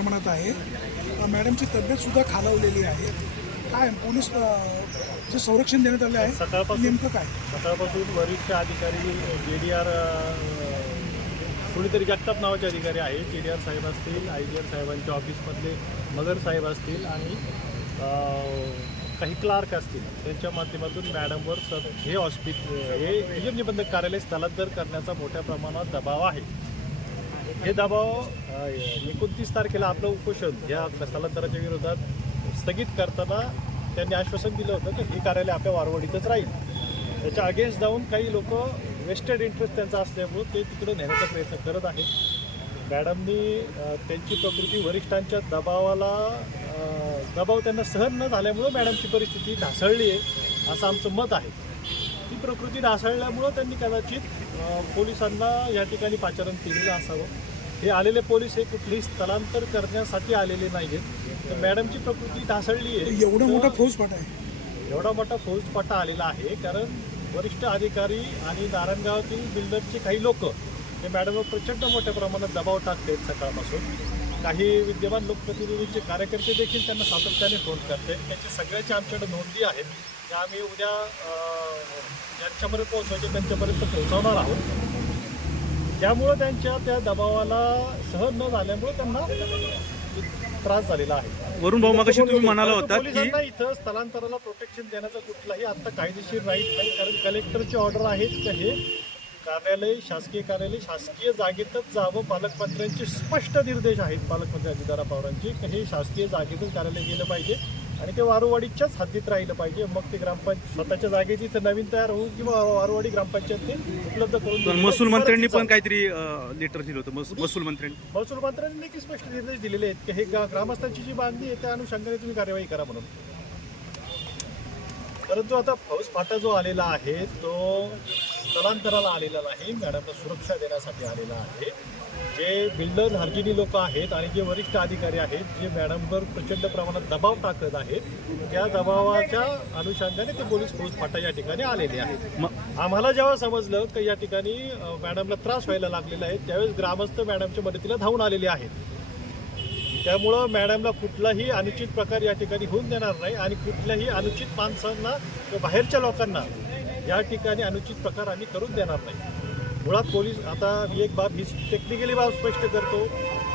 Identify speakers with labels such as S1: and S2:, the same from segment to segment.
S1: प्रमाणात आहे. मॅडमची तब्येतसुद्धा खालावलेली आहे. काय पोलीस जे संरक्षण देण्यात आले आहे
S2: सकाळपासून-
S1: नेमकं काय?
S2: सकाळपासून वरिष्ठ अधिकारी जे डी आर कोणीतरी जगताप नावाचे अधिकारी आहेत जे डी आर साहेब असतील आय जी आर साहेबांच्या ऑफिसमधले मगर साहेब असतील आणि काही क्लार्क असतील त्यांच्या माध्यमातून मॅडमवर सर हे हॉस्पिटल हे निबंधक कार्यालय स्थलांतर करण्याचा मोठ्या प्रमाणात दबाव आहे. हे दबाव एकोणतीस तारखेला आपलं उपोषण या स्थलांतराच्या विरोधात स्थगित करताना त्यांनी आश्वासन दिलं होतं की हे कार्यालय आपल्या वारवडीतच राहील. त्याच्या अगेन्स्ट जाऊन काही लोक वेस्टेड इंटरेस्ट त्यांचा असल्यामुळं ते तिकडे नेण्याचा प्रयत्न करत आहेत. मॅडमनी त्यांची प्रकृती वरिष्ठांच्या दबावाला दबाव त्यांना सहन न झाल्यामुळं मॅडमची परिस्थिती ढासळली आहे असं आमचं मत आहे. प्रकृती ढासळल्यामुळं त्यांनी कदाचित पोलिसांना या ठिकाणी पाचारण केलेलं असावं. हे आलेले पोलीस हे कुठलेही स्थलांतर करण्यासाठी आलेले नाही आहेत तर मॅडमची प्रकृती ढासळली आहे.
S1: एवढा मोठा फौजफाटा आहे.
S2: एवढा मोठा फौजफाटा आलेला आहे कारण वरिष्ठ अधिकारी आणि नारायणगावातील बिल्डरचे काही लोक हे मॅडमवर प्रचंड मोठ्या प्रमाणात दबाव टाकतात सकाळपासून. काही विद्यमान लोकप्रतिनिधींचे कार्यकर्ते देखील त्यांना सातत्याने फोन करते त्याच्या सगळ्याच्या आमच्याकडे नोंदी आहेत. त्या आम्ही उद्या ज्यांच्यापर्यंत पोहोचवायचे त्यांच्यापर्यंत पोहोचवणार आहोत. त्यामुळं त्यांच्या त्या दबावाला सहन न झाल्यामुळे त्यांना त्रास झालेला आहे.
S3: वरुण भाऊ मगाशी तुम्ही म्हणाला होता की
S2: पोलिसांना इथं स्थलांतराला प्रोटेक्शन देण्याचा कुठलाही आता कायदेशीर राईट नाही. कारण कलेक्टरची ऑर्डर आहेत का हे कार्यालय शासकीय कार्यालय शासकीय जागेतच जावं. पालकमंत्र्यांचे स्पष्ट निर्देश आहेत पालकमंत्री अजितदारा पवारांचे की हे शासकीय जागेतच कार्यालय गेलं पाहिजे. आणि ते वारुवाडीच्याच हद्दीत राहिलं पाहिजे. मग ते ग्रामपंचायत स्वतःच्या जागेत इथं नवीन तयार होऊन किंवा वारुवाडी ग्रामपंचायत ते उपलब्ध करून
S3: पण महसूल. मंत्र्यांनी पण काहीतरी लेटर दिलं होतं. महसूल मंत्र्यांनी.
S2: महसूल मंत्र्यांनी देखील स्पष्ट निर्देश दिलेले आहेत की हे गा- ग्रामस्थांची जी मागणी आहे त्या अनुषंगाने तुम्ही कार्यवाही करा म्हणून. परंतु आता फौज फाटा जो आलेला आहे तो स्थलांतराला आलेला नाही मॅडमला सुरक्षा देण्यासाठी आलेला आहे. जे बिल्डर हर्जिनी लोक आहेत आणि जे वरिष्ठ अधिकारी आहेत जे मॅडमवर प्रचंड प्रमाणात दबाव टाकत आहेत त्या दबावाच्या अनुषंगाने ते पोलीस फौज फाटा या ठिकाणी आलेले आहेत. आम्हाला जेव्हा समजलं की या ठिकाणी मॅडमला त्रास व्हायला लागलेला आहे त्यावेळेस ग्रामस्थ मॅडमच्या मदतीला धावून आलेले आहेत. त्यामुळं मॅडमला कुठलाही अनुचित प्रकार या ठिकाणी होऊन देणार नाही आणि कुठल्याही अनुचित माणसांना बाहेरच्या लोकांना या ठिकाणी अनुचित प्रकार आम्ही करून देणार नाही. मुळात पोलीस आता मी एक बाब ही टेक्निकली बाब स्पष्ट करतो.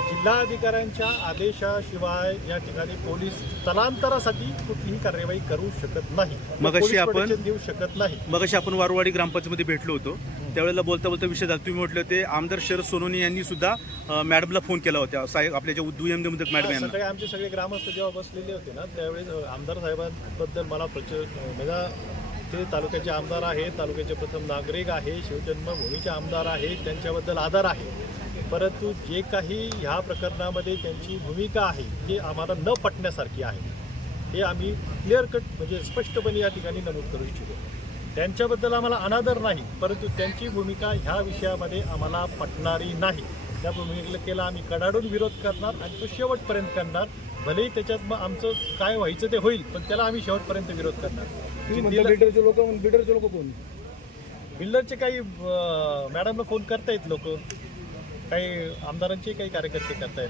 S2: जिल्हाधिकाऱ्यांच्या आदेशाशिवाय या ठिकाणी पोलीस स्थलांतरासाठी कुठलीही कार्यवाही करू शकत नाही.
S3: मगाशी आपण-
S2: देऊ शकत नाही.
S3: मगाशी आपण वारवाडी ग्रामपंचायतमध्ये भेटलो होतो. त्यावेळेला बोलता बोलता विषय झाला. तुम्ही म्हटलं ते आमदार शरद सोनवणे यांनी सुद्धा मॅडमला फोन केला होता. साहेब आपल्या ज्या दुय्यम मॅडम
S2: हा,
S3: यांना
S2: सगळे आमचे सगळे ग्रामस्थ जेव्हा बसलेले होते ना त्यावेळेस आमदार साहेबांबद्दल मला प्रचंड म्हणजे ते तालुक्याचे आमदार आहेत तालुक्याचे प्रथम नागरिक आहे शिवजन्मभूमीचे आमदार आहेत त्यांच्याबद्दल आदर आहे. परंतु जे काही ह्या प्रकरणामध्ये त्यांची भूमिका आहे ती आम्हाला न पटण्यासारखी आहे. हे आम्ही क्लिअर कट म्हणजे स्पष्टपणे या ठिकाणी नमूद करू इच्छितो. त्यांच्याबद्दल आम्हाला अनादर नाही परंतु त्यांची भूमिका ह्या विषयामध्ये आम्हाला पटणारी नाही. त्या भूमिकेला आम्ही. कडाडून विरोध करणार आणि तो शेवटपर्यंत करणार. भलेही त्याच्यात मग आमचं काय व्हायचं ते होईल पण त्याला आम्ही शेवटपर्यंत विरोध करणार. दिलं-
S1: बिल्डरचे लोक बिल्डरचे लोक कोण?
S2: बिल्डरचे काही मॅडमला फोन करतायत लोक. काही आमदारांचे काही कार्यकर्ते करतायत.